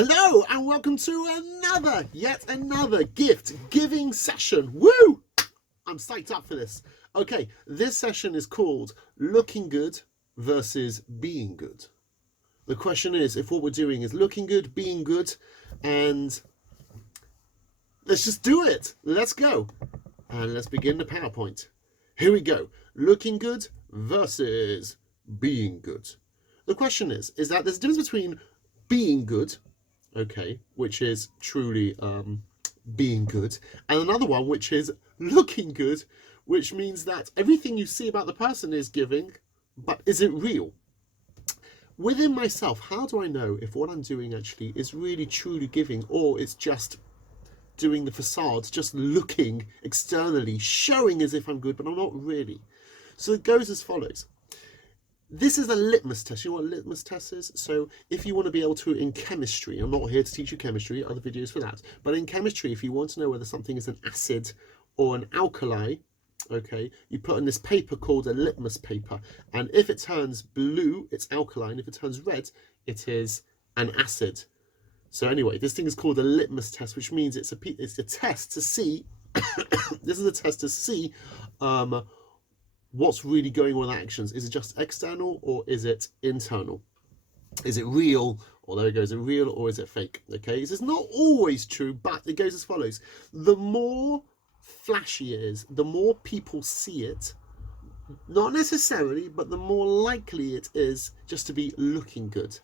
Hello and welcome to yet another gift giving session. Woo! I'm psyched up for this. Okay, this session is called looking good versus being good. The question is if what we're doing is looking good, being good, and let's just do it. Let's go. And let's begin the PowerPoint. Here we go. Looking good versus being good. The question is that there's a difference between being good, okay, which is truly being good, and another one which is looking good, which means that everything you see about the person is giving, but is it real? Within myself, how do I know if what I'm doing actually is really truly giving, or it's just doing the facade, just looking externally, showing as if I'm good, but I'm not really? So it goes as follows. This is a litmus test. You know what a litmus test is? So if you want to be able to, in chemistry, I'm not here to teach you chemistry, other videos for that, but in chemistry, if you want to know whether something is an acid or an alkali, okay, you put on this paper called a litmus paper, and if it turns blue, it's alkaline. If it turns red, it is an acid. So anyway, this thing is called a litmus test, which means it's a test to see, this is a test to see what's really going on with actions. Is it just external or is it internal? Is it real, or there it goes, is it real or is it fake? Okay, this is not always true, but it goes as follows. The more flashy it is, the more people see it, not necessarily, but the more likely it is just to be looking good.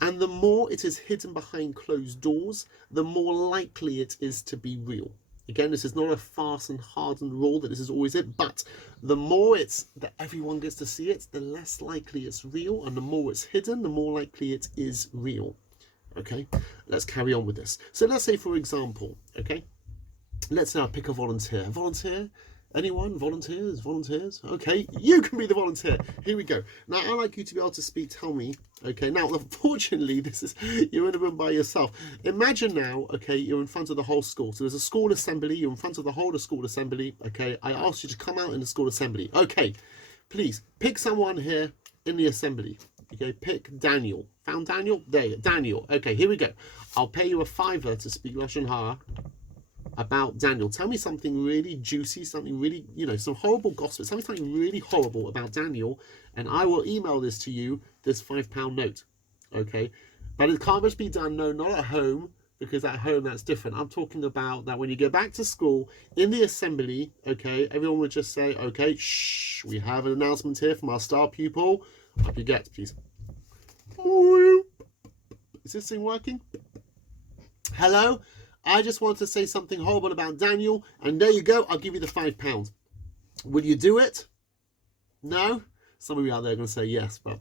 And the more it is hidden behind closed doors, the more likely it is to be real. Again, this is not a fast and hardened rule that this is always it, but the more it's that everyone gets to see it, the less likely it's real, and the more it's hidden, the more likely it is real. Okay, let's carry on with this. So let's say, for example, okay, let's now pick a volunteer. Volunteer? Anyone? Volunteers? Volunteers? Okay, you can be the volunteer. Here we go. Now, I'd like you to be able to tell me, okay, now, unfortunately, you're in a room by yourself. Imagine now, okay, you're in front of the whole school. So there's a school assembly, you're in front of the whole of school assembly, okay? I asked you to come out in the school assembly. Okay, please, pick someone here in the assembly. Okay, pick Daniel. Found Daniel? There, Daniel. Okay, here we go. I'll pay you a $5 to speak Lashon Hara about Daniel. Tell me something really juicy, something really, some horrible gossip, something really horrible about Daniel, and I will email this to you, this £5 note, okay? But it can't just be done, no, not at home, because at home that's different. I'm talking about that when you go back to school, in the assembly, okay, everyone would just say, okay, shh, we have an announcement here from our star pupil. Up you get, please. Is this thing working? Hello? I just want to say something horrible about Daniel, and there you go, I'll give you the £5. Will you do it? No? Some of you out there are going to say yes, but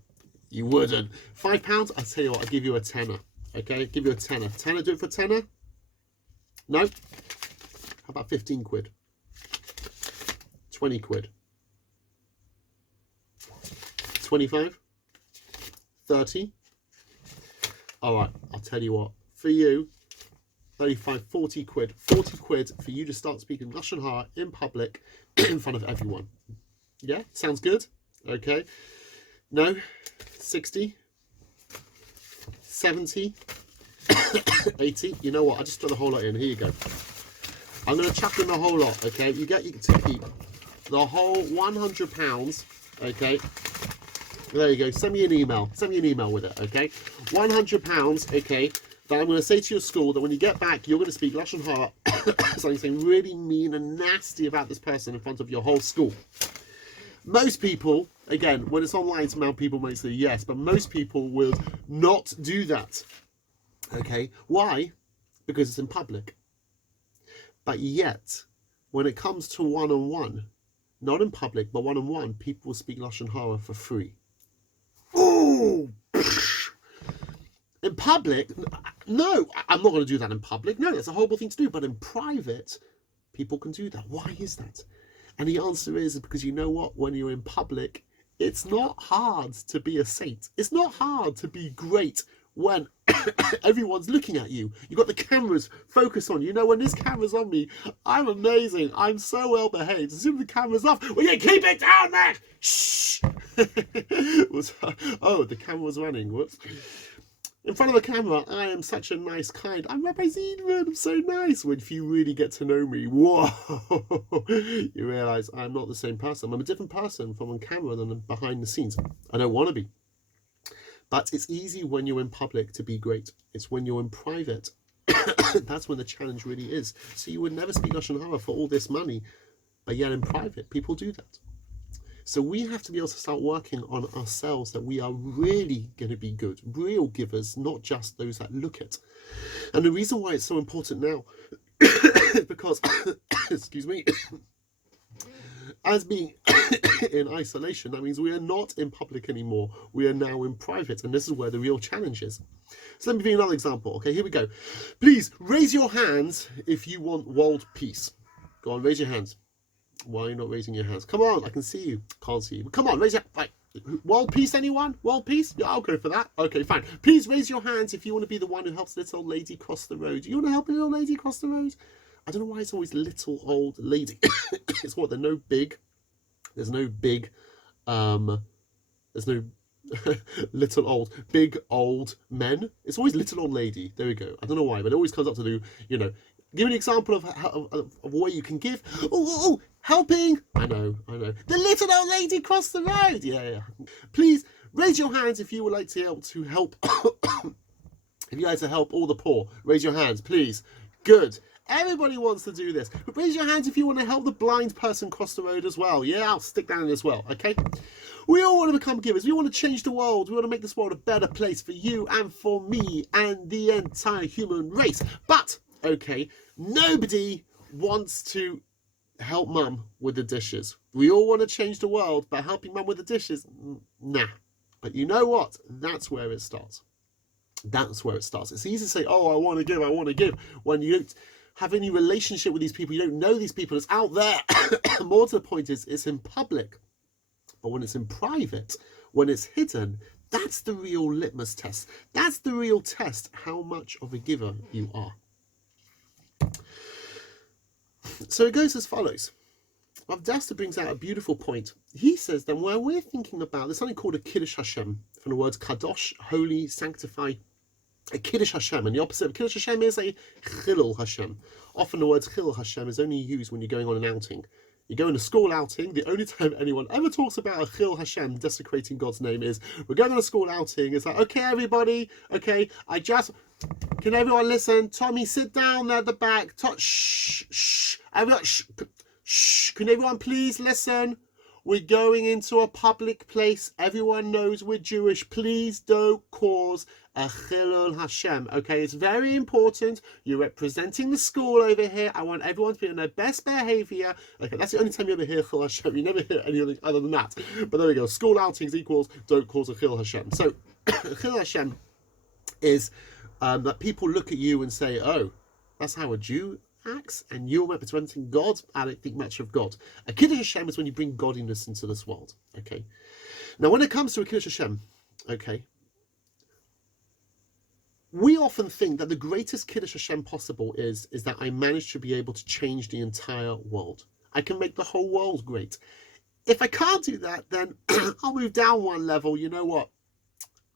you wouldn't. £5? I'll tell you what, I'll give you a tenner. Okay, give you a tenner. Tenner, do it for a tenner? No? How about 15 quid? 20 quid? 25? 30? Alright, I'll tell you what, for you, 35, 40 quid. 40 quid for you to start speaking Lashon Hara in public in front of everyone. Yeah? Sounds good? Okay. No? 60? 70? 80? You know what? I just threw the whole lot in. Here you go. I'm going to chuck in the whole lot, okay? You get to keep the whole £100, okay? There you go. Send me an email. Send me an email with it, okay? £100, okay? That I'm going to say to your school that when you get back, you're going to speak Lashon Hara, something really mean and nasty about this person in front of your whole school. Most people, again, when it's online, some people might say yes, but most people will not do that. Okay, why? Because it's in public. But yet, when it comes to one-on-one, not in public, but one-on-one, people will speak Lashon Hara for free. Ooh! In public, no, I'm not going to do that in public. No, that's a horrible thing to do. But in private, people can do that. Why is that? And the answer is because you know what? When you're in public, it's not hard to be a saint. It's not hard to be great when everyone's looking at you. You've got the cameras focused on you. When this camera's on me, I'm amazing. I'm so well behaved. As soon as the camera's off, will you keep it down there? Shh! Oh, the camera was running. Whoops. In front of the camera, I am such a nice, kind. I'm Rabbi Zeidman. I'm so nice. When if you really get to know me, whoa, you realise I'm not the same person. I'm a different person from on camera than behind the scenes. I don't want to be. But it's easy when you're in public to be great. It's when you're in private. That's when the challenge really is. So you would never speak Lashon Hara for all this money, but yet in private, people do that. So we have to be able to start working on ourselves, that we are really going to be good, real givers, not just those that look it. And the reason why it's so important now is because, excuse me, as being in isolation, that means we are not in public anymore. We are now in private, and this is where the real challenge is. So let me give you another example. Okay, here we go. Please raise your hands if you want world peace. Go on, raise your hands. Why are you not raising your hands? Come on, I can see you. Can't see you. Come on, raise your... Right. World peace, anyone? World peace? Yeah, I'll go for that. Okay, fine. Please raise your hands if you want to be the one who helps the little old lady cross the road. Do you want to help a little lady cross the road? I don't know why it's always little old lady. It's what? There's no big... There's no big... There's no... little old... Big old men. It's always little old lady. There we go. I don't know why, but it always comes up to do, you know... Give me an example of a way you can give. Oh, helping. I know. The little old lady crossed the road. Yeah. Please raise your hands if you would like to help. If you like to help all the poor, raise your hands, please. Good. Everybody wants to do this. But raise your hands if you want to help the blind person cross the road as well. Yeah, I'll stick that in as well. Okay. We all want to become givers. We want to change the world. We want to make this world a better place for you and for me and the entire human race. But okay, nobody wants to help mum with the dishes. We all want to change the world, but helping mum with the dishes, nah. But you know what? That's where it starts. That's where it starts. It's easy to say, oh, I want to give, when you don't have any relationship with these people, you don't know these people, it's out there. More to the point is, it's in public. But when it's in private, when it's hidden, that's the real litmus test. That's the real test, how much of a giver you are. So it goes as follows. Rav Desta brings out a beautiful point. He says that when we're thinking about, there's something called a Kiddush Hashem, from the words Kadosh, holy, sanctify, a Kiddush Hashem, and the opposite of Kiddush Hashem is a Chilul Hashem. Often the word Chilul Hashem is only used when you're going on an outing. You go on a school outing, the only time anyone ever talks about a Chil Hashem, desecrating God's name, is we're going on a school outing. It's like, okay, everybody, okay, can everyone listen? Tommy, sit down there at the back. Shh. Everyone, shh. Can everyone please listen? We're going into a public place. Everyone knows we're Jewish. Please don't cause a Chilul Hashem. Okay, it's very important. You're representing the school over here. I want everyone to be on their best behavior. Okay, that's the only time you ever hear Chilul Hashem. You never hear anything other than that. But there we go. School outings equals don't cause a Chilul Hashem. So Chilul Hashem is that people look at you and say, oh, that's how a Jew acts, and you're representing God. I don't think much of God. A Kiddush Hashem is when you bring godliness into this world. Okay. Now, when it comes to a Kiddush Hashem, okay, we often think that the greatest Kiddush Hashem possible is that I managed to be able to change the entire world. I can make the whole world great. If I can't do that, then I'll move down one level. You know what?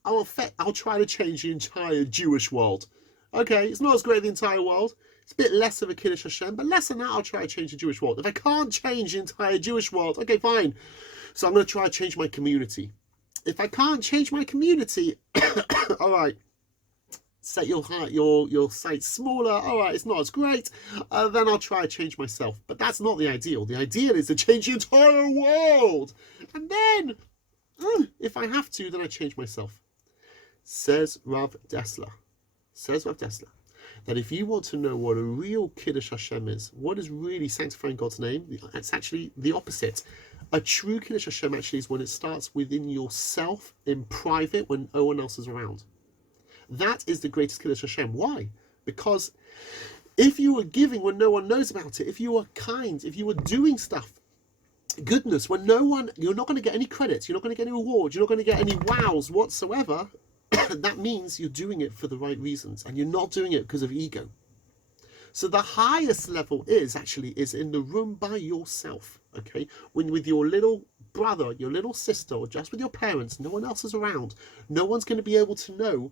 I'll try to change the entire Jewish world. Okay, it's not as great as the entire world. It's a bit less of a Kiddush Hashem, but less than that, I'll try to change the Jewish world. If I can't change the entire Jewish world, okay, fine. So I'm going to try to change my community. If I can't change my community, all right, set your site smaller. All right, it's not as great. Then I'll try to change myself. But that's not the ideal. The ideal is to change the entire world. And then, if I have to, then I change myself. Says Rav Desta, that if you want to know what a real Kiddush Hashem is, what is really sanctifying God's name, it's actually the opposite. A true Kiddush Hashem actually is when it starts within yourself in private when no one else is around. That is the greatest Kiddush Hashem. Why? Because if you are giving when no one knows about it, if you are kind, if you are doing stuff, goodness, when you're not going to get any credits, you're not going to get any rewards, you're not going to get any wows whatsoever, that means you're doing it for the right reasons and you're not doing it because of ego. So the highest level is in the room by yourself, okay? With your little brother, your little sister, or just with your parents, no one else is around, no one's going to be able to know,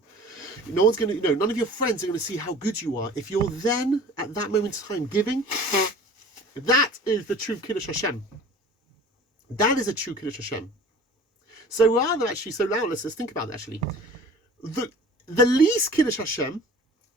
no one's going to, none of your friends are going to see how good you are. If you're then, at that moment in time, giving, that is the true Kiddush Hashem. That is a true Kiddush Hashem. So rather, actually, so now let's think about it, actually. The least Kiddush Hashem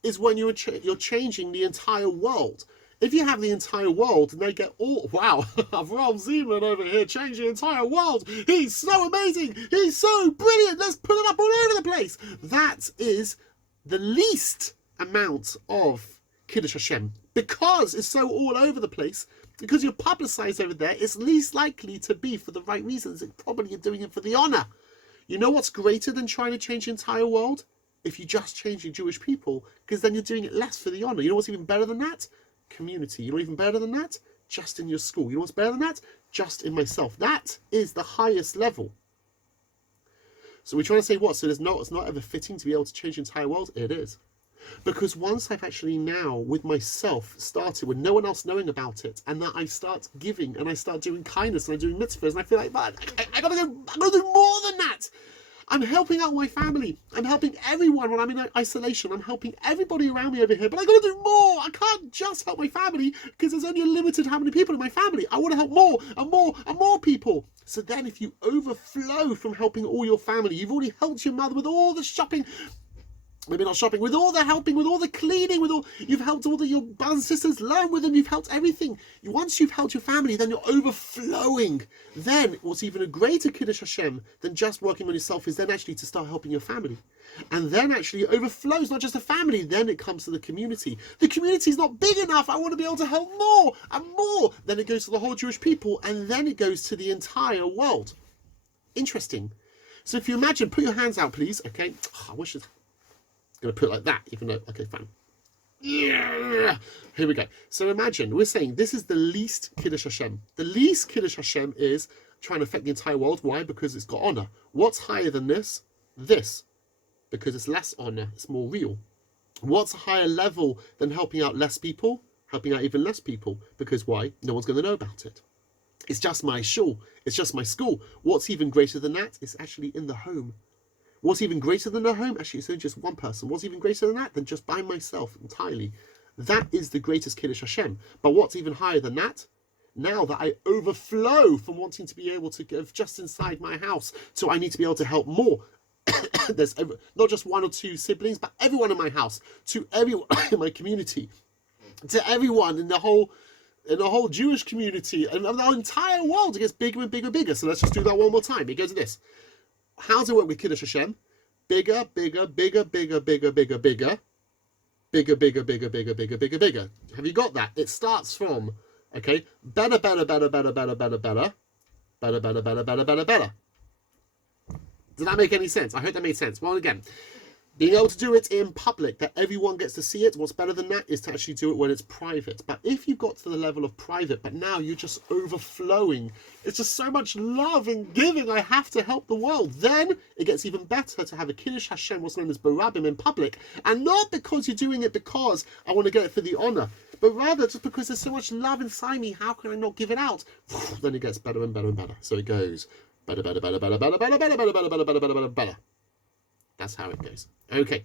is when you're changing the entire world. If you have the entire world and they get all, wow, Rabbi Zeidman over here changing the entire world. He's so amazing. He's so brilliant. Let's put it up all over the place. That is the least amount of Kiddush Hashem. Because it's so all over the place, because you're publicized over there, it's least likely to be for the right reasons. It's probably you're doing it for the honor. You know what's greater than trying to change the entire world? If you just change the Jewish people, because then you're doing it less for the honor. You know what's even better than that? Community. You know even better than that? Just in your school. You know what's better than that? Just in myself. That is the highest level. So we're trying to say what? So it's not ever fitting to be able to change the entire world? It is. Because once I've actually now, with myself, started with no one else knowing about it, and that I start giving, and I start doing kindness, and I'm doing mitzvahs, and I feel like, man, I gotta do more than that. I'm helping out my family. I'm helping everyone when I'm in isolation. I'm helping everybody around me over here, but I gotta do more. I can't just help my family because there's only a limited how many people in my family. I want to help more and more and more people. So then if you overflow from helping all your family, you've already helped your mother with all the shopping, maybe not shopping, with all the helping, with all the cleaning, you've helped all your brothers and sisters learn with them, you've helped everything. Once you've helped your family, then you're overflowing. Then what's even a greater Kiddush Hashem than just working on yourself is then actually to start helping your family. And then actually it overflows, not just the family, then it comes to the community. The community is not big enough, I want to be able to help more and more. Then it goes to the whole Jewish people, and then it goes to the entire world. Interesting. So if you imagine, put your hands out, please, okay? I wish it... Going to put it like that, even though, okay, fine. Yeah. Here we go. So imagine, we're saying this is the least Kiddush Hashem. The least Kiddush Hashem is trying to affect the entire world. Why? Because it's got honor. What's higher than this? This. Because it's less honor. It's more real. What's a higher level than helping out less people? Helping out even less people. Because why? No one's going to know about it. It's just my shul. It's just my school. What's even greater than that? It's actually in the home. What's even greater than the home? Actually, it's only just one person. What's even greater than that? Than just by myself entirely. That is the greatest Kiddush Hashem. But what's even higher than that? Now that I overflow from wanting to be able to give just inside my house, so I need to be able to help more. There's not just one or two siblings, but everyone in my house, to everyone in my community, to everyone in the whole Jewish community, and the entire world. It gets bigger and bigger and bigger. So let's just do that one more time. It goes to this. How does it work with Kiddush Hashem? Bigger, bigger, bigger, bigger, bigger, bigger, bigger. Bigger, bigger, bigger, bigger, bigger, bigger, bigger. Have you got that? It starts from, okay, better, better, better, better, better, better, better. Better, better, better, better, better, better. Did that make any sense? I hope that made sense. Well, again, being able to do it in public, that everyone gets to see it, what's better than that is to actually do it when it's private. But if you've got to the level of private, but now you're just overflowing, it's just so much love and giving, I have to help the world, then it gets even better to have a Kiddush Hashem, what's known as Barabim, in public. And not because you're doing it because I want to get it for the honor, but rather just because there's so much love inside me, how can I not give it out? Then it gets better and better and better. So it goes better, better, better, better, better, better, better, better, better, better, better, better, better, better. That's how it goes. Okay.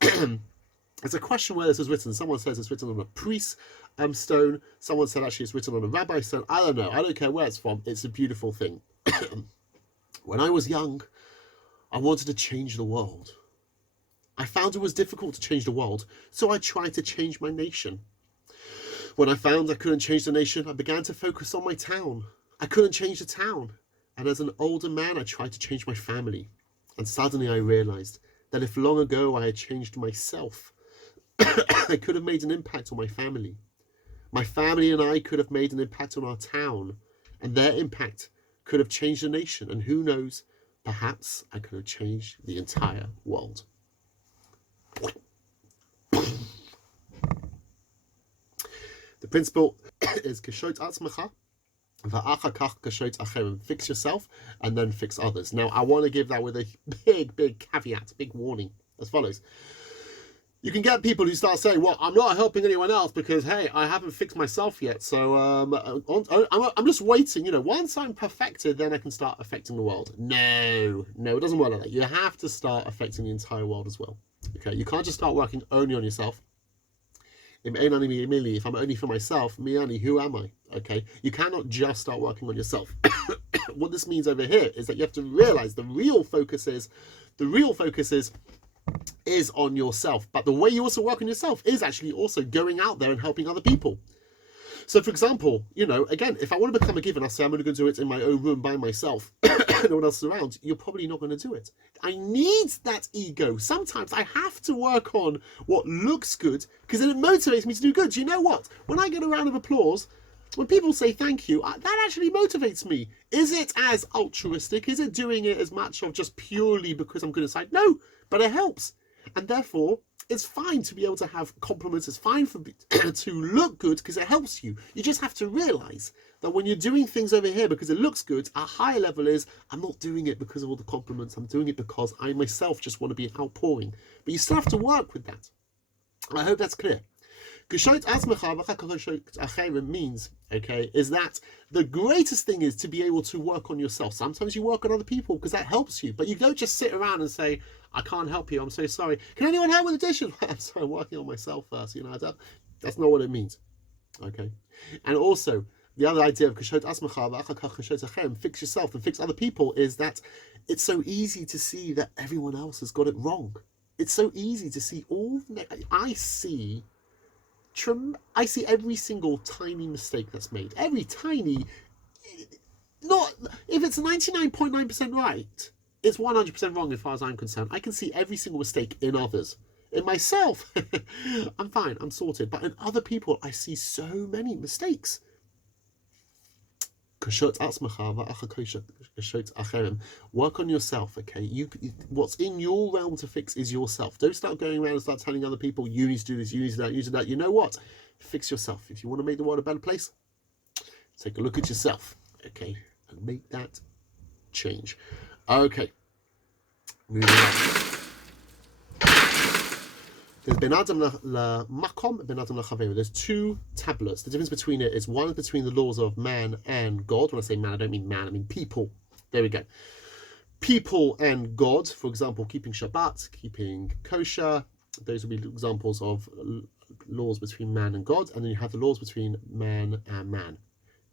There's a question where this is written. Someone says it's written on a priest stone. Someone said actually it's written on a rabbi stone. I don't know. I don't care where it's from. It's a beautiful thing. When I was young, I wanted to change the world. I found it was difficult to change the world, so I tried to change my nation. When I found I couldn't change the nation, I began to focus on my town. I couldn't change the town. And as an older man, I tried to change my family. And suddenly I realized that if long ago I had changed myself, I could have made an impact on my family. My family and I could have made an impact on our town, and their impact could have changed the nation. And who knows, perhaps I could have changed the entire world. The principle is Kashot Atzmacha, fix yourself and then fix others. Now, I want to give that with a big caveat, big warning, as follows. You can get people who start saying, well, I'm not helping anyone else because, hey, I haven't fixed myself yet. So I'm just waiting. Once I'm perfected, then I can start affecting the world. No, it doesn't work like that. You have to start affecting the entire world as well. Okay, you can't just start working only on yourself. If I'm only for myself, who am I? Okay, you cannot just start working on yourself. What this means over here is that you have to realize the real focus is on yourself, but the way you also work on yourself is actually also going out there and helping other people. So for example, again, if I want to become a giver and I say I'm only going to do it in my own room by myself, no one else is around, you're probably not going to do it. I need that ego. Sometimes I have to work on what looks good because then it motivates me to do good. Do you know what? When I get a round of applause, when people say thank you, that actually motivates me. Is it as altruistic? Is it doing it as much of just purely because I'm good inside? No, but it helps. And therefore, it's fine to be able to have compliments. It's fine to look good because it helps you. You just have to realize that when you're doing things over here because it looks good, a higher level is, I'm not doing it because of all the compliments. I'm doing it because I myself just want to be outpouring. But you still have to work with that. I hope that's clear. Means, is that the greatest thing is to be able to work on yourself. Sometimes you work on other people because that helps you, but you don't just sit around and say, I can't help you, I'm so sorry. Can anyone help with the dishes? I'm sorry, I'm working on myself first. That's not what it means. Okay. And also, the other idea of fix yourself and fix other people is that it's so easy to see that everyone else has got it wrong. It's so easy to see I see every single tiny mistake that's made. Every tiny, if it's 99.9% right, it's 100% wrong as far as I'm concerned. I can see every single mistake in others. In myself, I'm fine, I'm sorted. But in other people, I see so many mistakes. Work on yourself, okay? What's in your realm to fix is yourself. Don't start going around and start telling other people, you need to do this, you need to do that, you need to do that. You know what? Fix yourself. If you want to make the world a better place, take a look at yourself, okay? And make that change. Okay. Moving on. There's Ben Adam Makom, Ben Adam Chaveru. There's two tablets. The difference between it is one is between the laws of man and God. When I say man, I don't mean man, I mean people. There we go. People and God, for example, keeping Shabbat, keeping kosher. Those would be examples of laws between man and God. And then you have the laws between man and man.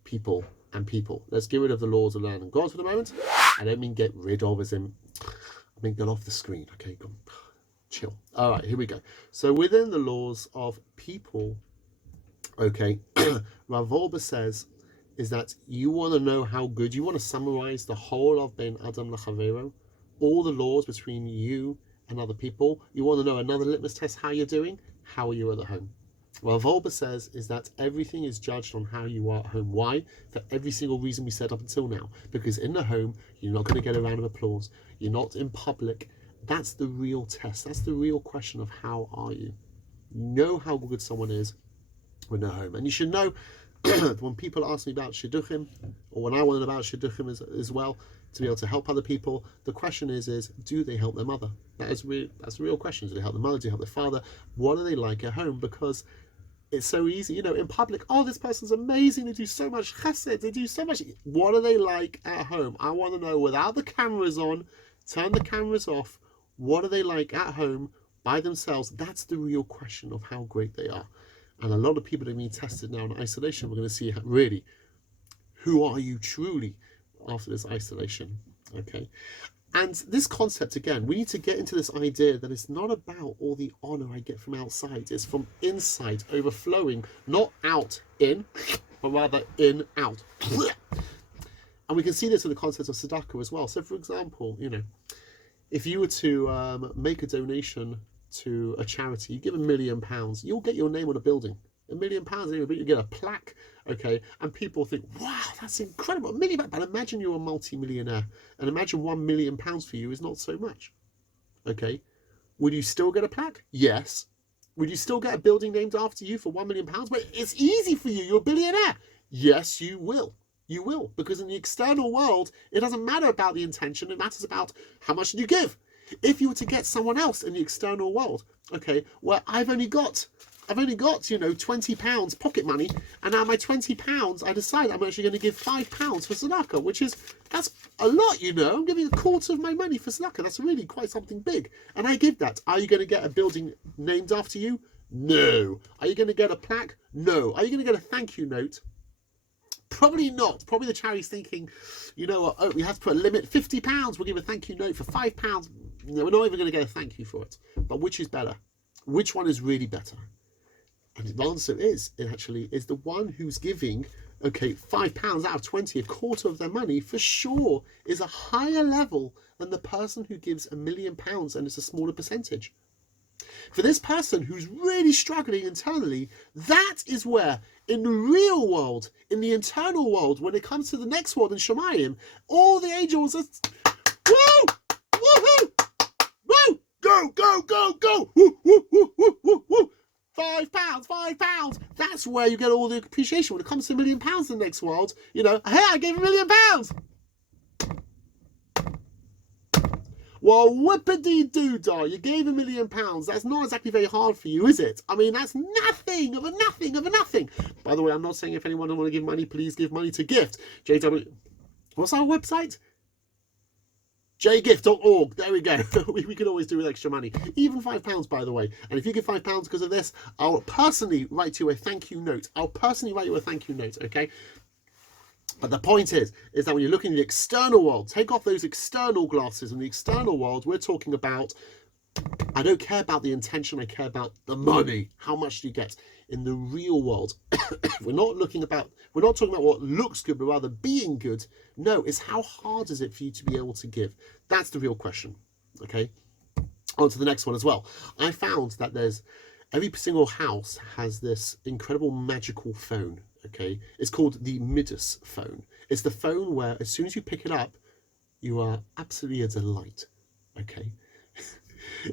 People and people. Let's get rid of the laws of man and God for the moment. I don't mean get rid of as in, I mean get off the screen. Okay, go on. Chill. All right, here we go. So within the laws of people, okay, Rav Wolbe says is that you want to know how good, you want to summarize the whole of Ben Adam L'Chavero, all the laws between you and other people. You want to know another litmus test, how you're doing, how are you at the home. Rav Wolbe says is that everything is judged on how you are at home. Why? For every single reason we said up until now. Because in the home, you're not going to get a round of applause. You're not in public. That's the real test. That's the real question of how are you. You know how good someone is when they're home. And you should know when people ask me about shidduchim, or when I wanted about shidduchim as well, to be able to help other people, the question is do they help their mother? That's the real question. Do they help their mother? Do they help their father? What are they like at home? Because it's so easy, in public, oh, this person's amazing, they do so much chesed, they do so much. What are they like at home? I want to know without the cameras on, turn the cameras off. What are they like at home by themselves? That's the real question of how great they are. And a lot of people are being tested now in isolation. We're going to see really, who are you truly after this isolation? Okay. And this concept, again, we need to get into this idea that it's not about all the honor I get from outside. It's from inside, overflowing, not out, in, but rather in, out. And we can see this in the concept of tzedakah as well. So, for example, if you were to make a donation to a charity, you give £1 million, you'll get your name on a building. £1 million, you get a plaque, okay? And people think, wow, that's incredible. £1 million, but imagine you're a multi-millionaire, and imagine £1 million for you is not so much, okay? Would you still get a plaque? Yes. Would you still get a building named after you for £1 million? But it's easy for you. You're a billionaire. Yes, you will. You will, because in the external world, it doesn't matter about the intention. It matters about how much you give. If you were to get someone else in the external world okay, where I've only got, £20 pocket money, and now my £20, I decide I'm actually going to give £5 for tzedakah, that's a lot, I'm giving a quarter of my money for tzedakah. That's really quite something big, and I give that. Are you going to get a building named after you? No. Are you going to get a plaque? No. Are you going to get a thank you note? Probably not. Probably the charity's thinking, you know what, oh, we have to put a limit, £50, we'll give a thank you note for £5. No, we're not even going to get a thank you for it. But which is better? Which one is really better? And the answer is, it actually is the one who's giving, okay, £5 out of 20, a quarter of their money, for sure is a higher level than the person who gives £1 million and it's a smaller percentage. For this person who's really struggling internally, that is where, in the real world, in the internal world, when it comes to the next world in Shemayim, all the angels are, woo, woohoo, woo, go, go, go, go, woo, woo, woo, woo, woo, woo. £5. That's where you get all the appreciation. When it comes to £1 million in the next world, hey, I gave £1 million. Well, whippity-doo-dah, you gave £1 million. That's not exactly very hard for you, is it? I mean, that's nothing of a nothing. By the way, I'm not saying if anyone want to give money, please give money to Gift. JW, what's our website? jgift.org. There we go. we can always do with extra money. Even £5, by the way. And if you give £5 because of this, I'll personally write you a thank you note. Okay? But the point is that when you're looking at the external world, take off those external glasses. In the external world, we're talking about, I don't care about the intention, I care about the money. How much do you get? In the real world, we're not talking about what looks good, but rather being good. No, it's how hard is it for you to be able to give? That's the real question. Okay? On to the next one as well. I found that every single house has this incredible magical phone. Okay, it's called the Midas phone. It's the phone where as soon as you pick it up, you are absolutely a delight. Okay,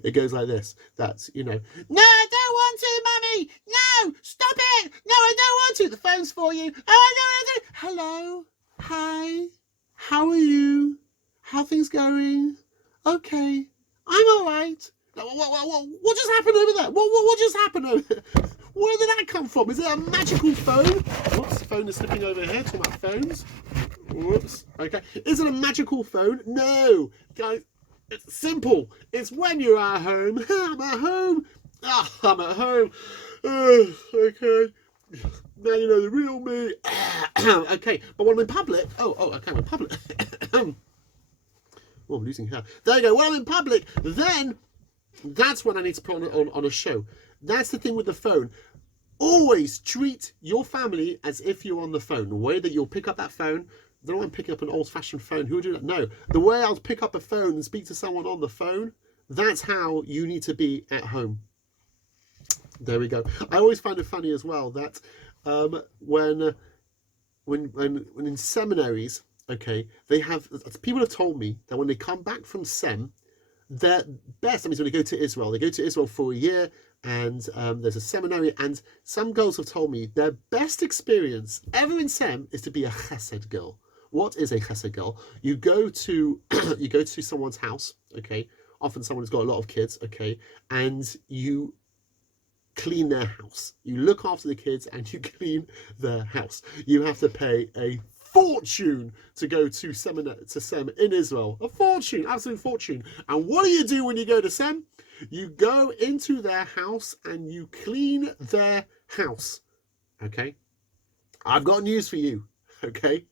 it goes like this. That's, no, I don't want to, mummy. No, stop it. No, I don't want to. The phone's for you. Oh, I don't. Hello, hi, how are you? How are things going? Okay, I'm all right. What just happened over there? What just happened over there? Where did that come from? Is it a magical phone? Whoops, the phone is slipping over here. Talking about phones. Whoops. Okay. Is it a magical phone? No. Guys, it's simple. It's when you're at home. I'm at home. I'm at home. Okay. Now you know the real me. Okay. But when I'm in public. Okay, I'm in public. I'm losing hair. There you go. When I'm in public, then that's when I need to put on a show. That's the thing with the phone. Always treat your family as if you're on the phone. The way that you'll pick up that phone, I don't know, I'm picking up an old-fashioned phone. Who would do that? No. The way I'll pick up a phone and speak to someone on the phone, that's how you need to be at home. There we go. I always find it funny as well that when in seminaries, okay, people have told me that when they come back from SEM, their best, when they go to Israel for a year, and there's a seminary, and some girls have told me their best experience ever in SEM is to be a chesed girl. What is a chesed girl? You go to someone's house, okay, often someone who's got a lot of kids, okay, and you clean their house. You look after the kids and you clean their house. You have to pay a fortune to go to SEM in Israel. A fortune, absolute fortune. And what do when you go to SEM? You go into their house and you clean their house. Okay? I've got news for you. Okay?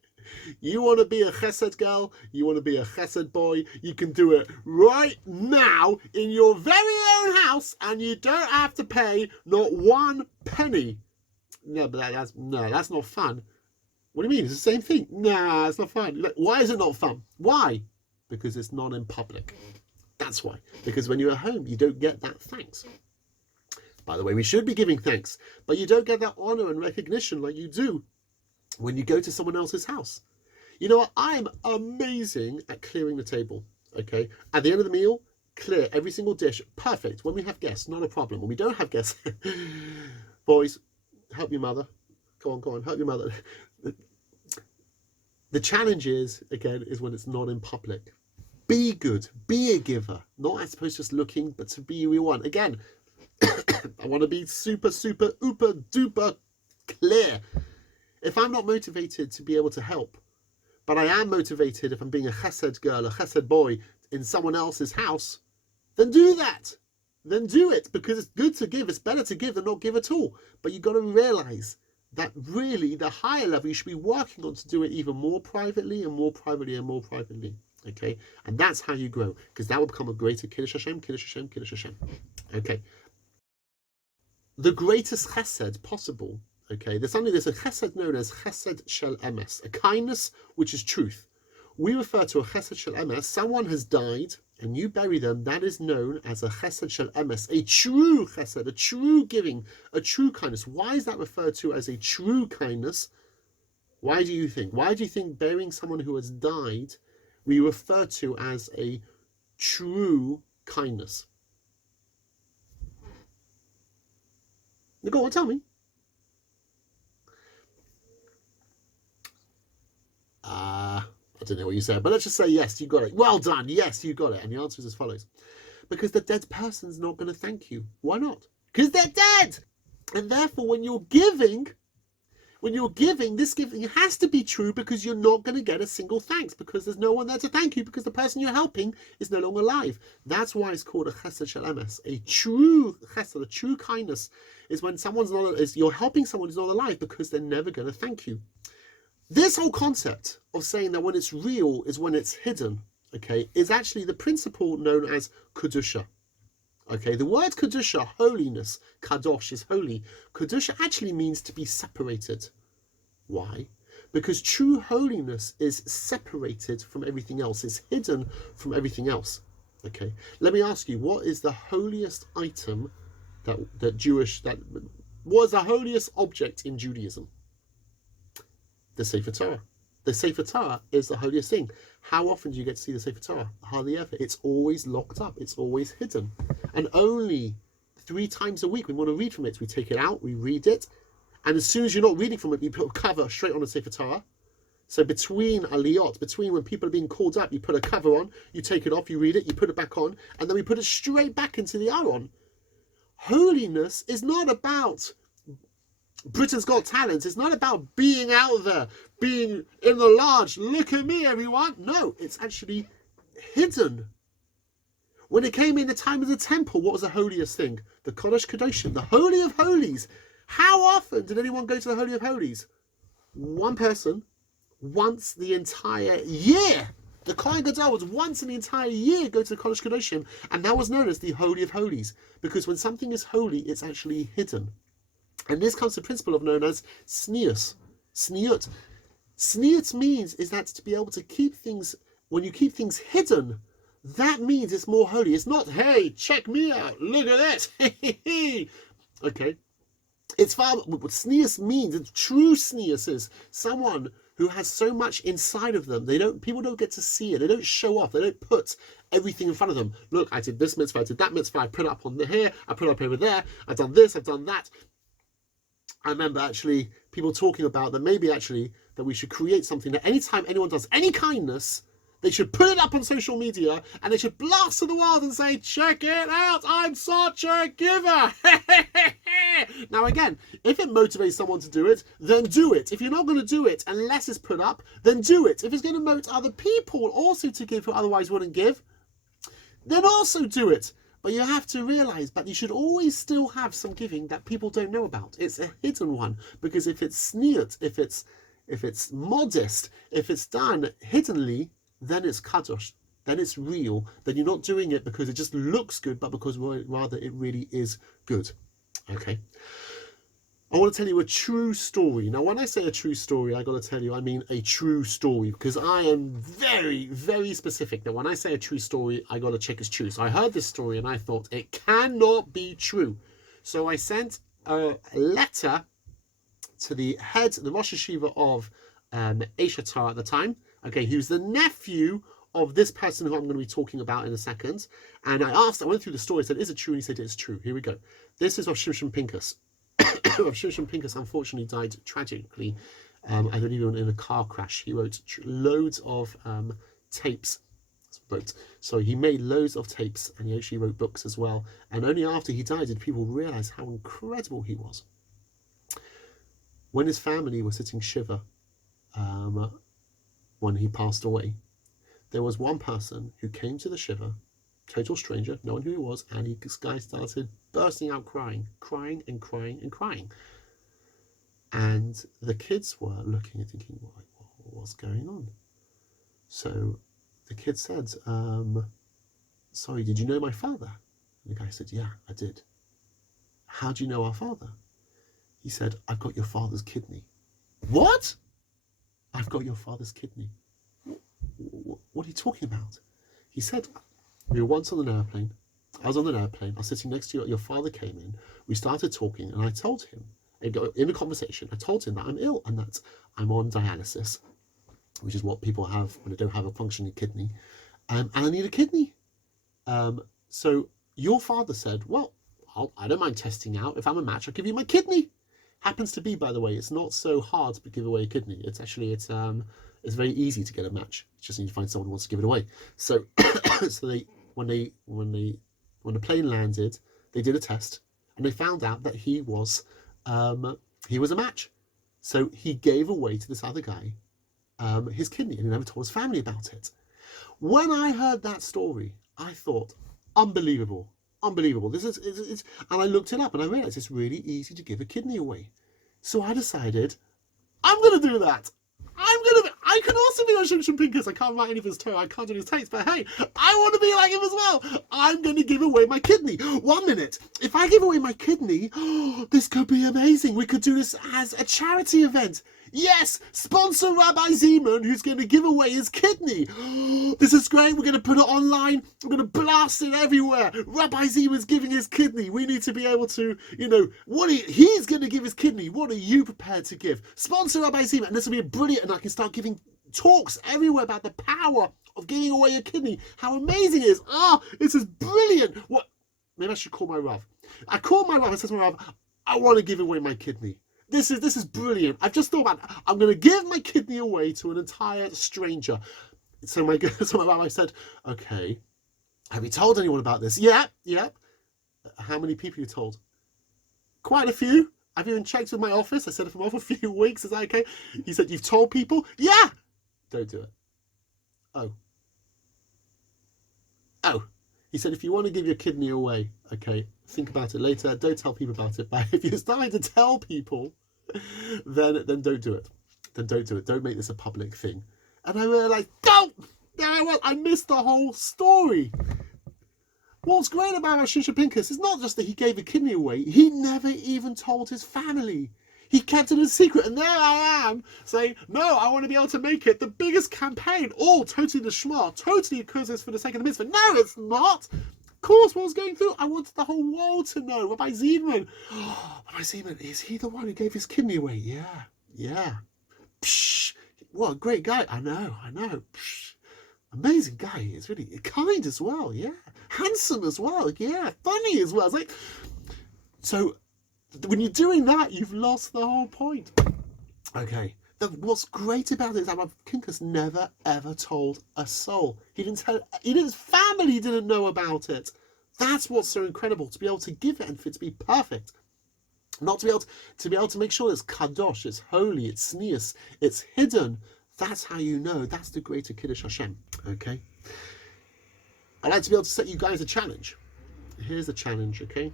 You want to be a chesed girl, you want to be a chesed boy, you can do it right now in your very own house and you don't have to pay not one penny. No, but that's not fun. What do you mean? It's the same thing. Nah, it's not fun. Why is it not fun? Why? Because it's not in public. That's why. Because when you're at home, you don't get that thanks. By the way, we should be giving thanks, but you don't get that honor and recognition like you do when you go to someone else's house. You know what? I'm amazing at clearing the table. Okay? At the end of the meal, clear every single dish. Perfect. When we have guests, not a problem. When we don't have guests, boys, help your mother. Go on, help your mother. The challenge is when it's not in public. Be good. Be a giver. Not, I suppose, just looking, but to be who you want. Again, I want to be super, super, uber, duper clear. If I'm not motivated to be able to help, but I am motivated if I'm being a chesed girl, a chesed boy in someone else's house, then do that. Then do it, because it's good to give. It's better to give than not give at all. But you've got to realize that really the higher level you should be working on to do it even more privately and more privately and more privately. Okay? And that's how you grow, because that will become a greater Kiddush Hashem, Kiddush Hashem, Kiddush Hashem. Okay? The greatest chesed possible, okay? There's a chesed known as chesed shel emes, a kindness which is truth. We refer to a chesed shel emes, someone has died and you bury them, that is known as a chesed shel emes, a true chesed, a true giving, a true kindness. Why is that referred to as a true kindness? Why do you think? Why do you think burying someone who has died we refer to as a true kindness? Go on, tell me. I don't know what you said, but let's just say yes, you got it. Well done, yes, you got it. And the answer is as follows. Because the dead person's not going to thank you. Why not? Because they're dead! And therefore, when you're giving, this giving has to be true, because you're not going to get a single thanks, because there's no one there to thank you, because the person you're helping is no longer alive. That's why it's called a chesed shel emes. A true chesed, a true kindness, is when you're helping someone who's not alive, because they're never going to thank you. This whole concept of saying that when it's real is when it's hidden, okay, is actually the principle known as kedusha. Okay, the word kedusha, holiness, kadosh is holy. Kedusha actually means to be separated. Why? Because true holiness is separated from everything else. It's hidden from everything else. Okay, let me ask you, what is the holiest item what is the holiest object in Judaism? The Sefer Torah. The Sefer Torah is the holiest thing. How often do you get to see the Sefer Torah? Hardly ever. It's always locked up. It's always hidden. And only 3 times a week we want to read from it. We take it out, we read it, and as soon as you're not reading from it, you put a cover straight on the Sefer Torah. So between aliyot, between when people are being called up, you put a cover on, you take it off, you read it, you put it back on, and then we put it straight back into the Aron. Holiness is not about Britain's Got Talent. It's not about being out there, being in the large. Look at me, everyone. No, it's actually hidden. When it came in the time of the temple, what was the holiest thing? The Kadosh Kadoshim, the Holy of Holies. How often did anyone go to the Holy of Holies? One person, once the entire year. The Kohen Gadol would once in the entire year go to the Kadosh Kadoshim, and that was known as the Holy of Holies, because when something is holy, it's actually hidden. And this comes to the principle of known as snius, sniut. Sniut means is that to be able to keep things, when you keep things hidden, that means it's more holy. It's not, hey, check me out, look at this. Okay. It's far, what snius means, true snius is someone who has so much inside of them. People don't get to see it. They don't show off. They don't put everything in front of them. Look, I did this mitzvah, I did that mitzvah, I put it up on the here, I put it up over there, I've done this, I've done that. I remember actually people talking about that maybe actually that we should create something that anytime anyone does any kindness, they should put it up on social media and they should blast to the world and say, check it out, I'm such a giver. Now again, if it motivates someone to do it, then do it. If you're not going to do it unless it's put up, then do it. If it's going to motivate other people also to give who otherwise wouldn't give, then also do it. But you have to realize that you should always still have some giving that people don't know about. It's a hidden one, because if it's sneered, if it's modest, if it's done hiddenly, then it's kadosh, then it's real. Then you're not doing it because it just looks good, but because rather it really is good. Okay. I want to tell you a true story. Now, when I say a true story, I got to tell you, I mean a true story, because I am very, very specific that when I say a true story, I got to check it's true. So I heard this story and I thought it cannot be true. So I sent a letter to the Rosh Yeshiva of Eshatar at the time. Okay, he was the nephew of this person who I'm going to be talking about in a second. And I went through the story, I said, is it true? And he said, it's true. Here we go. This is of Shimshon Pinkus. Shimshon Pinkus unfortunately died tragically, I believe in a car crash. He wrote loads of tapes. So he made loads of tapes, and he actually wrote books as well. And only after he died did people realize how incredible he was. When his family were sitting shiva, when he passed away, there was one person who came to the shiva, total stranger, no one who he was, and this guy started bursting out crying. And the kids were looking and thinking, what's going on? So the kid said, sorry, did you know my father? And the guy said, yeah, I did. How do you know our father? He said, I've got your father's kidney. What? I've got your father's kidney. What are you talking about? He said, we were once on an airplane. I was on an airplane. I was sitting next to you. Your father came in. We started talking, and I told him, in a conversation, I told him that I'm ill and that I'm on dialysis, which is what people have when they don't have a functioning kidney, and I need a kidney. So your father said, well, I don't mind testing out. If I'm a match, I'll give you my kidney. Happens to be, by the way, it's not so hard to give away a kidney. It's actually, it's very easy to get a match. You just need to find someone who wants to give it away. So, when the plane landed, they did a test, and they found out that he was a match. So he gave away to this other guy his kidney, and he never told his family about it. When I heard that story, I thought, unbelievable. This is and I looked it up, and I realized it's really easy to give a kidney away. So I decided, I'm going to do that. I can also be on Shimshon Pincus. I can't write any of his Torah. I can't do his tapes, but hey, I want to be like him as well. I'm going to give away my kidney. 1 minute. If I give away my kidney, this could be amazing. We could do this as a charity event. Yes, sponsor Rabbi Zeidman, who's going to give away his kidney. This is great. We're going to put it online. We're going to blast it everywhere. Rabbi Zeidman's giving his kidney. We need to be able to, he's going to give his kidney. What are you prepared to give? Sponsor Rabbi Zeidman. And this will be brilliant. And I can start giving talks everywhere about the power of giving away your kidney. How amazing it is. This is brilliant. What? Maybe I should call my Rav. I called my Rav and said to my Rav, I want to give away my kidney. This is brilliant. I've just thought about it. I'm going to give my kidney away to an entire stranger. So my rabbi said, okay, have you told anyone about this? Yeah. How many people you told? Quite a few. I've even checked with my office. I said, if I'm off a few weeks, is that okay? He said, you've told people? Yeah. Don't do it. Oh. He said, if you want to give your kidney away, okay, think about it later. Don't tell people about it. But if you're starting to tell people, then don't do it. Don't make this a public thing. And I realized, I missed the whole story. What's great about Shimshon Pincus is not just that he gave a kidney away. He never even told his family. He kept it a secret, and there I am saying, no, I want to be able to make it the biggest campaign, all totally lishma, totally because it's for the sake of the mitzvah. No, it's not. Of course, what was going through, I wanted the whole world to know. Rabbi Zeidman, is he the one who gave his kidney away? Yeah. Psh, what a great guy. I know. Psh, amazing guy. He's really kind as well. Yeah, handsome as well. Yeah, funny as well. It's like, so when you're doing that, you've lost the whole point. Okay. What's great about it is that Rabbi Pincus never ever told a soul. His family didn't know about it. That's what's so incredible, to be able to give it and for it to be perfect. Not to be able to make sure it's kadosh, it's holy, it's tznius, it's hidden. That's how you know. That's the greater Kadosh Hashem. Okay. I'd like to be able to set you guys a challenge. Here's the challenge. Okay.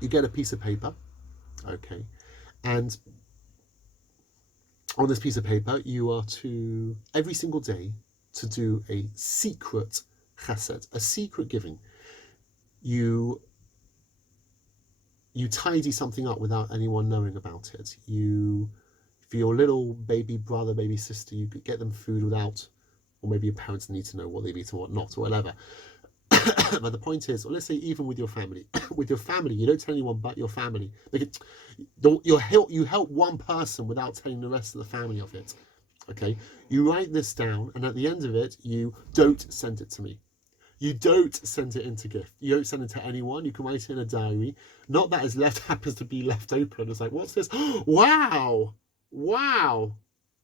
You get a piece of paper. Okay. And on this piece of paper, you are to, every single day, to do a secret chesed, a secret giving. You tidy something up without anyone knowing about it. For your little baby brother, baby sister, you could get them food without, or maybe your parents need to know what they've eaten or what not, or whatever. But the point is, or let's say even with your family, you don't tell anyone but your family. You help one person without telling the rest of the family of it. Okay, you write this down, and at the end of it, you don't send it to me. You don't send it into gift. You don't send it to anyone. You can write it in a diary. Not that it's happens to be left open. It's like, what's this? Wow,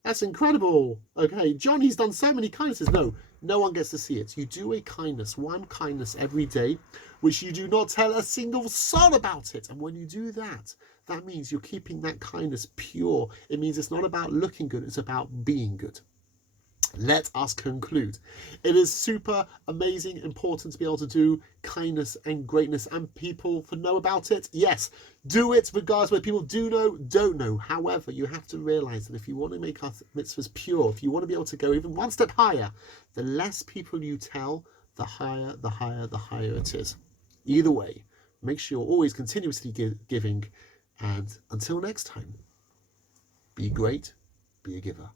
that's incredible. Okay, John, he's done so many kindnesses. No, No one gets to see it. You do a kindness, one kindness every day, which you do not tell a single soul about it. And when you do that, that means you're keeping that kindness pure. It means it's not about looking good, it's about being good. Let us conclude. It is super amazing, important to be able to do kindness and greatness, and people to know about it. Yes, do it regardless whether people do know, don't know. However, you have to realize that if you want to make our mitzvahs pure, if you want to be able to go even one step higher, the less people you tell, the higher it is. Either way, make sure you're always continuously giving. And until next time, be great, be a giver.